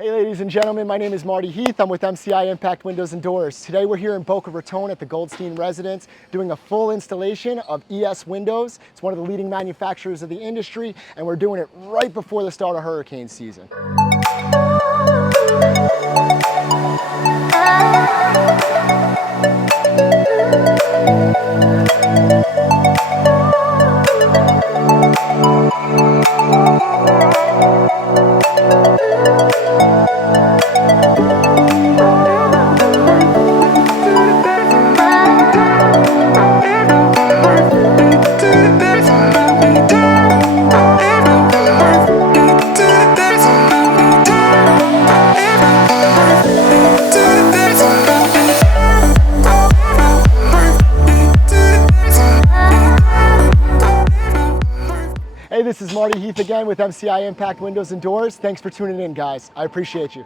Hey ladies and gentlemen, my name is Marty Heath. I'm with MCI Impact Windows and Doors. Today we're here in Boca Raton at the Goldstein residence doing a full installation of ES Windows. It's one of the leading manufacturers of the industry, and we're doing it right before the start of hurricane season. Hey, this is Marty Heath again with MCI Impact Windows and Doors. Thanks for tuning in, guys. I appreciate you.